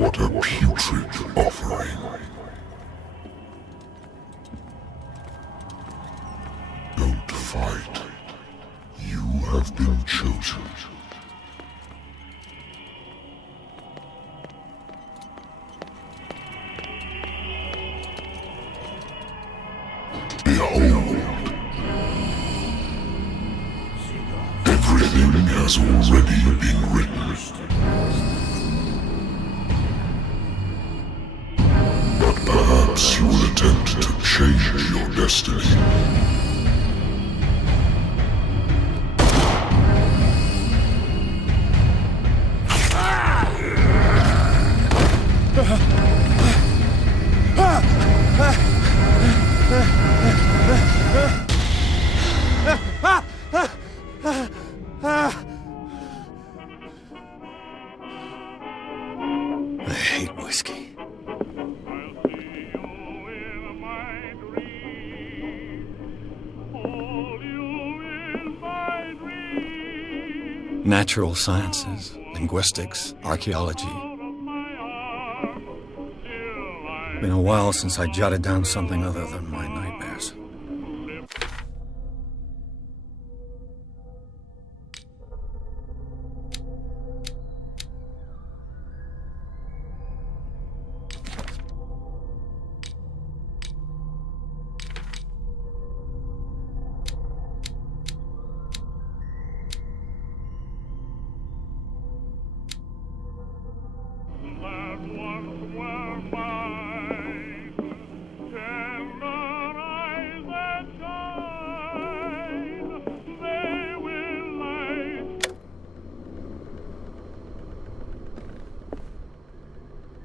What a putrid offering. Don't fight. You have been chosen. Behold. Everything has already been written. But perhaps you will attempt to change your destiny. I hate whiskey. Natural sciences, linguistics, archaeology. Been a while since I jotted down something other than my nightmares.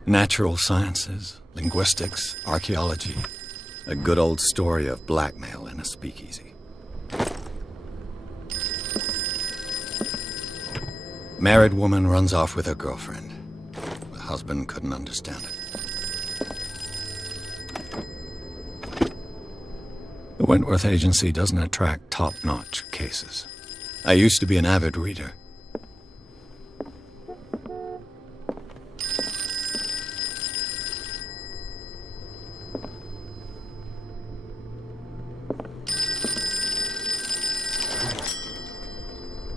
Natural sciences, linguistics, archaeology. A good old story of blackmail in a speakeasy. Married woman runs off with her girlfriend. The husband couldn't understand it. The Wentworth Agency doesn't attract top-notch cases. I used to be an avid reader.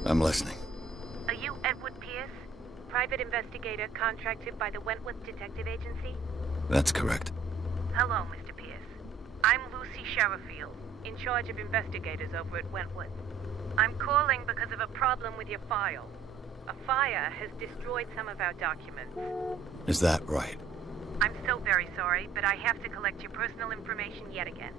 I'm listening. Are you Edward Pierce, private investigator contracted by the Wentworth Detective Agency? That's correct. Hello, Mr. Pierce. I'm Lucy Sherifield, in charge of investigators over at Wentworth. I'm calling because of a problem with your file. A fire has destroyed some of our documents. Is that right? I'm so very sorry, but I have to collect your personal information yet again.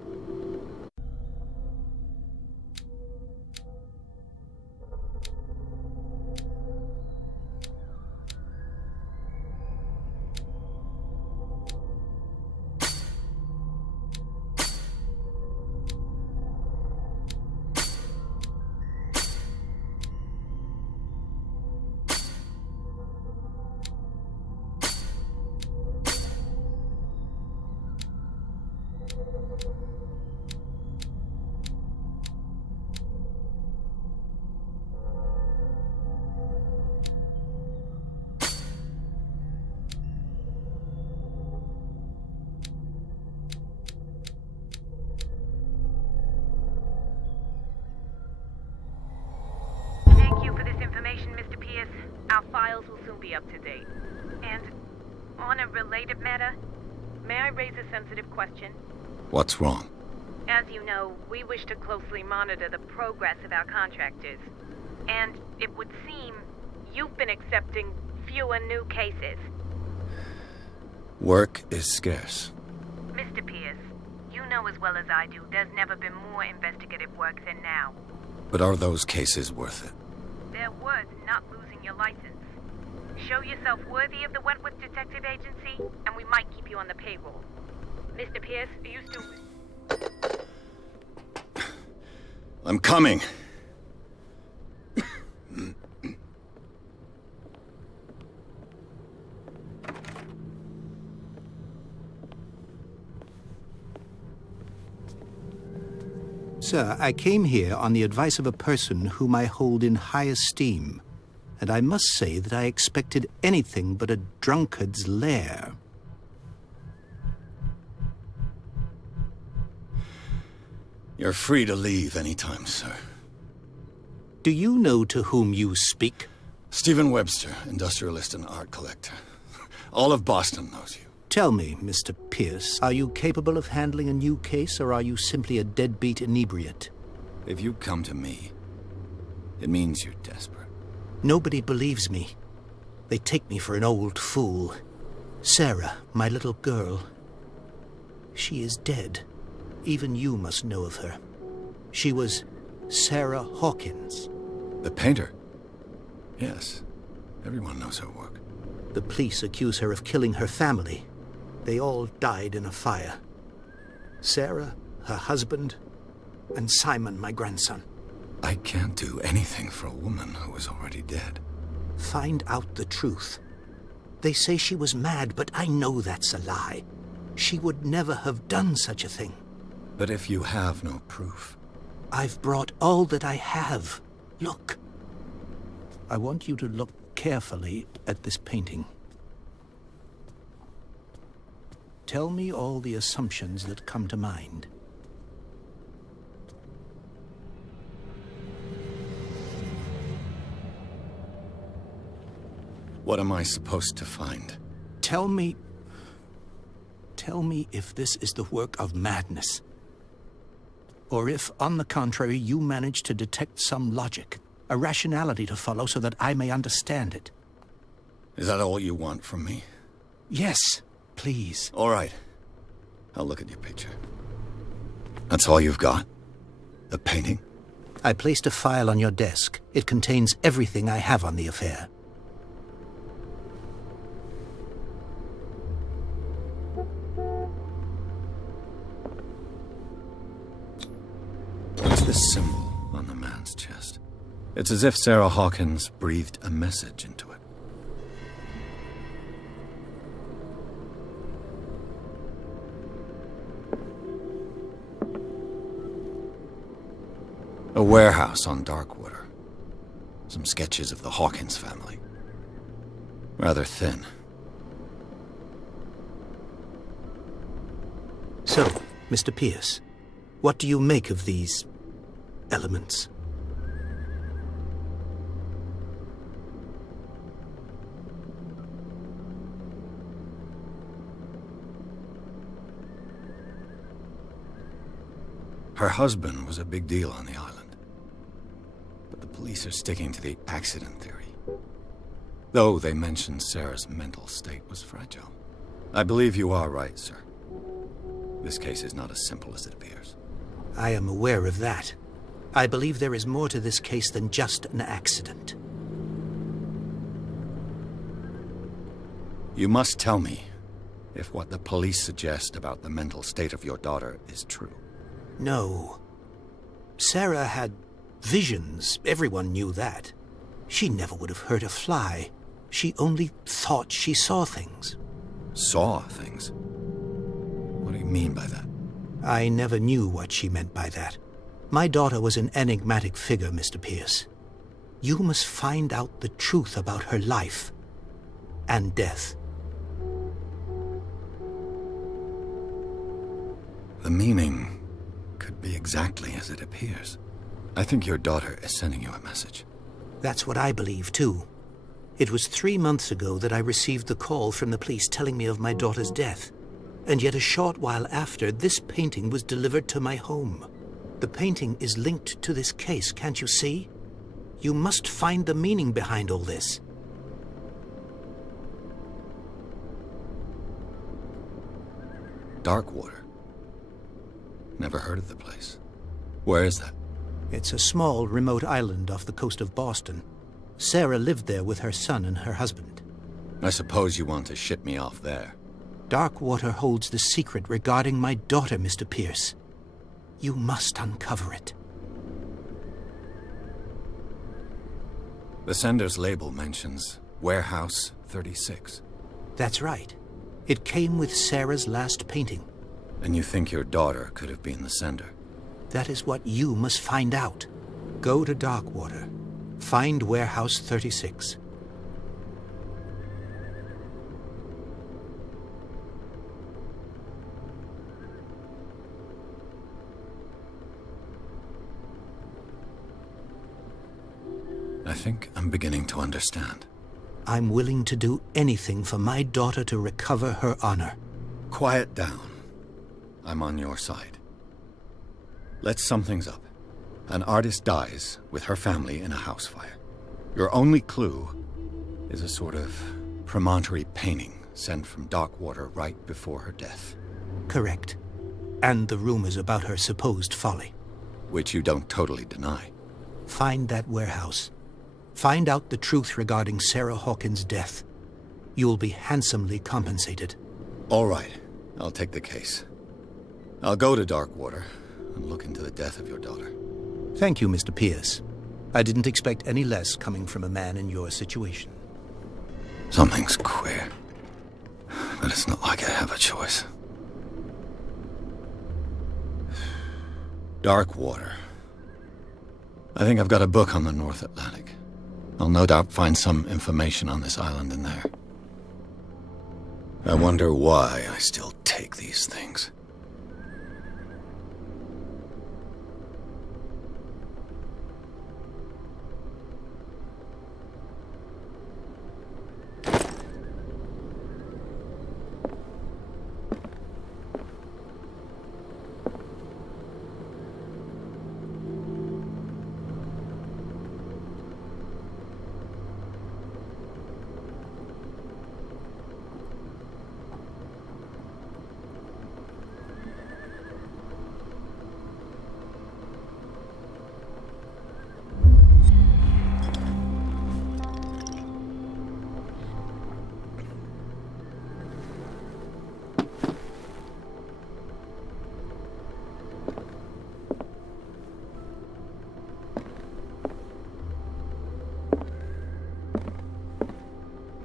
Mr. Pierce, our files will soon be up to date. And on a related matter, may I raise a sensitive question? What's wrong? As you know, we wish to closely monitor the progress of our contractors. And it would seem you've been accepting fewer new cases. Work is scarce. Mr. Pierce, you know as well as I do there's never been more investigative work than now. But are those cases worth it? They're worth not losing your license. Show yourself worthy of the Wentworth Detective Agency, and we might keep you on the payroll. Mr. Pierce, are you still... I'm coming. Sir, I came here on the advice of a person whom I hold in high esteem. and I must say that I expected anything but a drunkard's lair. You're free to leave anytime, sir. Do you know to whom you speak? Stephen Webster, industrialist and art collector. All of Boston knows you. Tell me, Mr. Pierce, are you capable of handling a new case, or are you simply a deadbeat inebriate? If you come to me, it means you're desperate. Nobody believes me. They take me for an old fool. Sarah, my little girl, she is dead. Even you must know of her. She was Sarah Hawkins. The painter? Yes. Everyone knows her work. The police accuse her of killing her family. They all died in a fire. Sarah, her husband, and Simon, my grandson. I can't do anything for a woman who is already dead. Find out the truth. They say she was mad, but I know that's a lie. She would never have done such a thing. But if you have no proof... I've brought all that I have. Look. I want you to look carefully at this painting. Tell me all the assumptions that come to mind. What am I supposed to find? Tell me if this is the work of madness. Or if, on the contrary, you manage to detect some logic, a rationality to follow so that I may understand it. Is that all you want from me? Yes, please. All right. I'll look at your picture. That's all you've got? The painting? I placed a file on your desk. It contains everything I have on the affair. What's this symbol on the man's chest? It's as if Sarah Hawkins breathed a message into it. A warehouse on Darkwater. Some sketches of the Hawkins family. Rather thin. So, Mr. Pierce, what do you make of these elements? Her husband was a big deal on the island. But the police are sticking to the accident theory. Though they mentioned Sarah's mental state was fragile. I believe you are right, sir. This case is not as simple as it appears. I am aware of that. I believe there is more to this case than just an accident. You must tell me if what the police suggest about the mental state of your daughter is true. No. Sarah had visions. Everyone knew that. She never would have hurt a fly. She only thought she saw things. Saw things? What do you mean by that? I never knew what she meant by that. My daughter was an enigmatic figure, Mr. Pierce. You must find out the truth about her life and death. The meaning could be exactly as it appears. I think your daughter is sending you a message. That's what I believe, too. It was 3 months ago that I received the call from the police telling me of my daughter's death. And yet a short while after, this painting was delivered to my home. The painting is linked to this case, can't you see? You must find the meaning behind all this. Darkwater. Never heard of the place. Where is that? It's a small, remote island off the coast of Boston. Sarah lived there with her son and her husband. I suppose you want to ship me off there. Darkwater holds the secret regarding my daughter, Mr. Pierce. You must uncover it. The sender's label mentions Warehouse 36. That's right. It came with Sarah's last painting. And you think your daughter could have been the sender? That is what you must find out. Go to Darkwater. Find Warehouse 36. I think I'm beginning to understand. I'm willing to do anything for my daughter to recover her honor. Quiet down. I'm on your side. Let's sum things up. An artist dies with her family in a house fire. Your only clue is a sort of promontory painting sent from Darkwater right before her death. Correct. And the rumors about her supposed folly. Which you don't totally deny. Find that warehouse. Find out the truth regarding Sarah Hawkins' death. You'll be handsomely compensated. All right. I'll take the case. I'll go to Darkwater and look into the death of your daughter. Thank you, Mr. Pierce. I didn't expect any less coming from a man in your situation. Something's queer. But it's not like I have a choice. Darkwater. I think I've got a book on the North Atlantic. I'll no doubt find some information on this island in there. I wonder why I still take these things.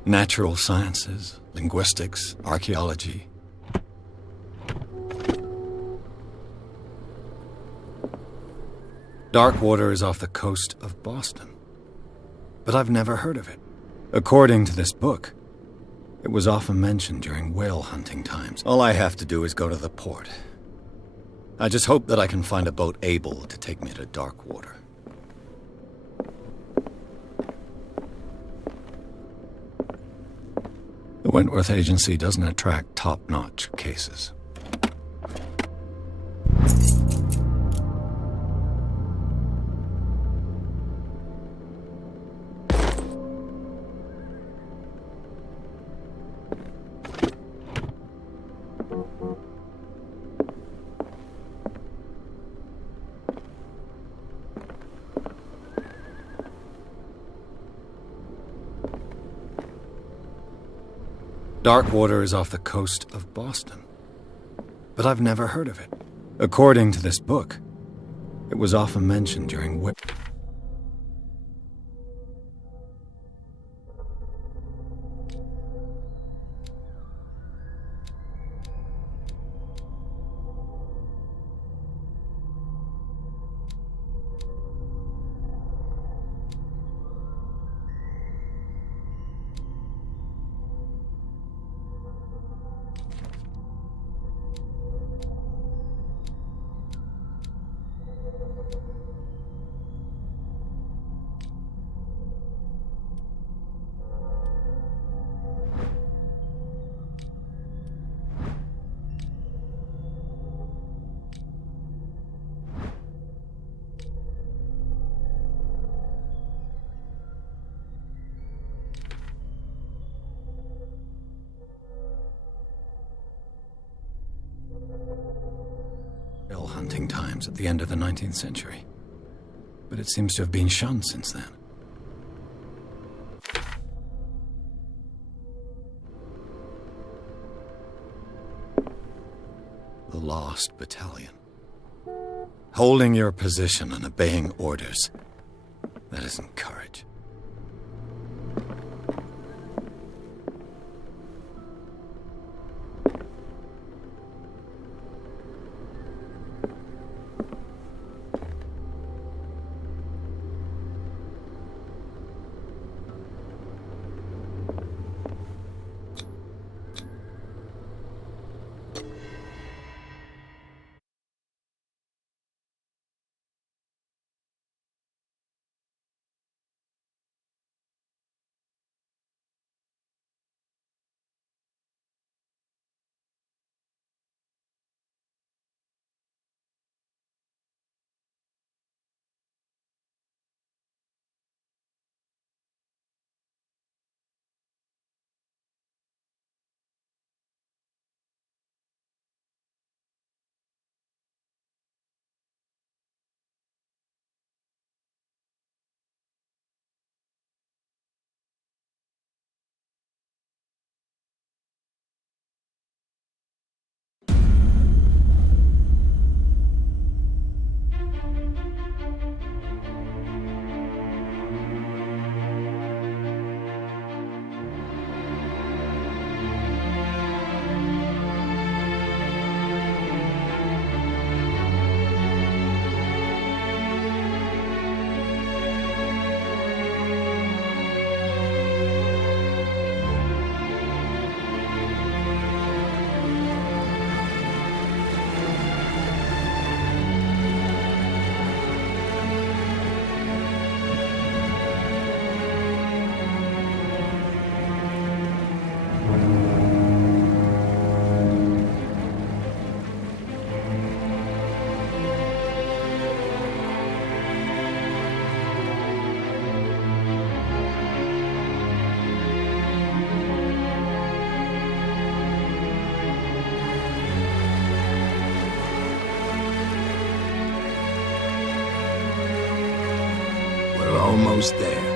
Natural sciences, linguistics, archaeology. Darkwater is off the coast of Boston. But I've never heard of it. According to this book, it was often mentioned during whale hunting times. All I have to do is go to the port. I just hope that I can find a boat able to take me to Darkwater. The Wentworth Agency doesn't attract top-notch cases. Darkwater is off the coast of Boston. But I've never heard of it. According to this book, it was often mentioned during whale hunting times at the end of the 19th century. But it seems to have been shunned since then. The Lost Battalion. Holding your position and obeying orders. That isn't courage. almost there.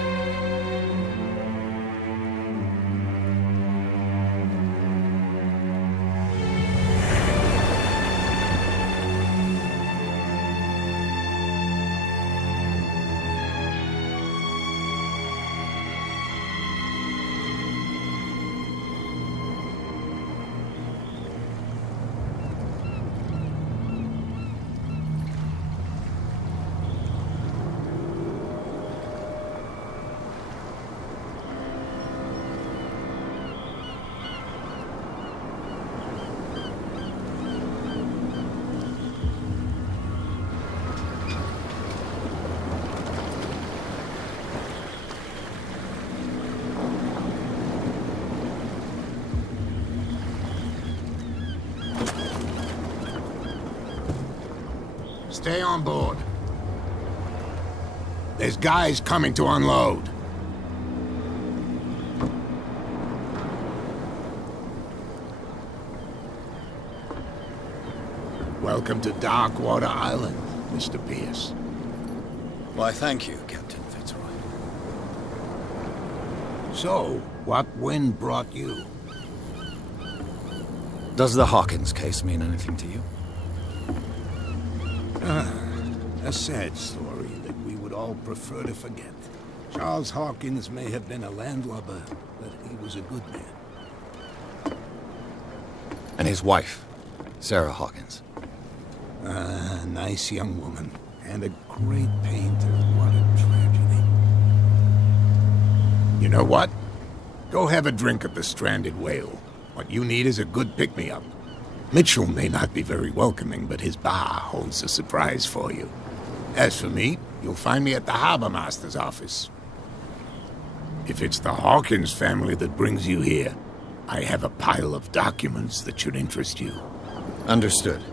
Stay on board. There's guys coming to unload. Welcome to Darkwater Island, Mr. Pierce. Why, thank you, Captain Fitzroy. So, what wind brought you? Does the Hawkins case mean anything to you? A sad story that we would all prefer to forget. Charles Hawkins may have been a landlubber, but he was a good man. And his wife, Sarah Hawkins. A nice young woman, and a great painter. What a tragedy. You know what? Go have a drink at the Stranded Whale. What you need is a good pick-me-up. Mitchell may not be very welcoming, but his bar holds a surprise for you. As for me, you'll find me at the Harbor Master's office. If it's the Hawkins family that brings you here, I have a pile of documents that should interest you. Understood.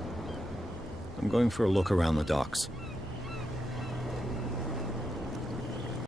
I'm going for a look around the docks.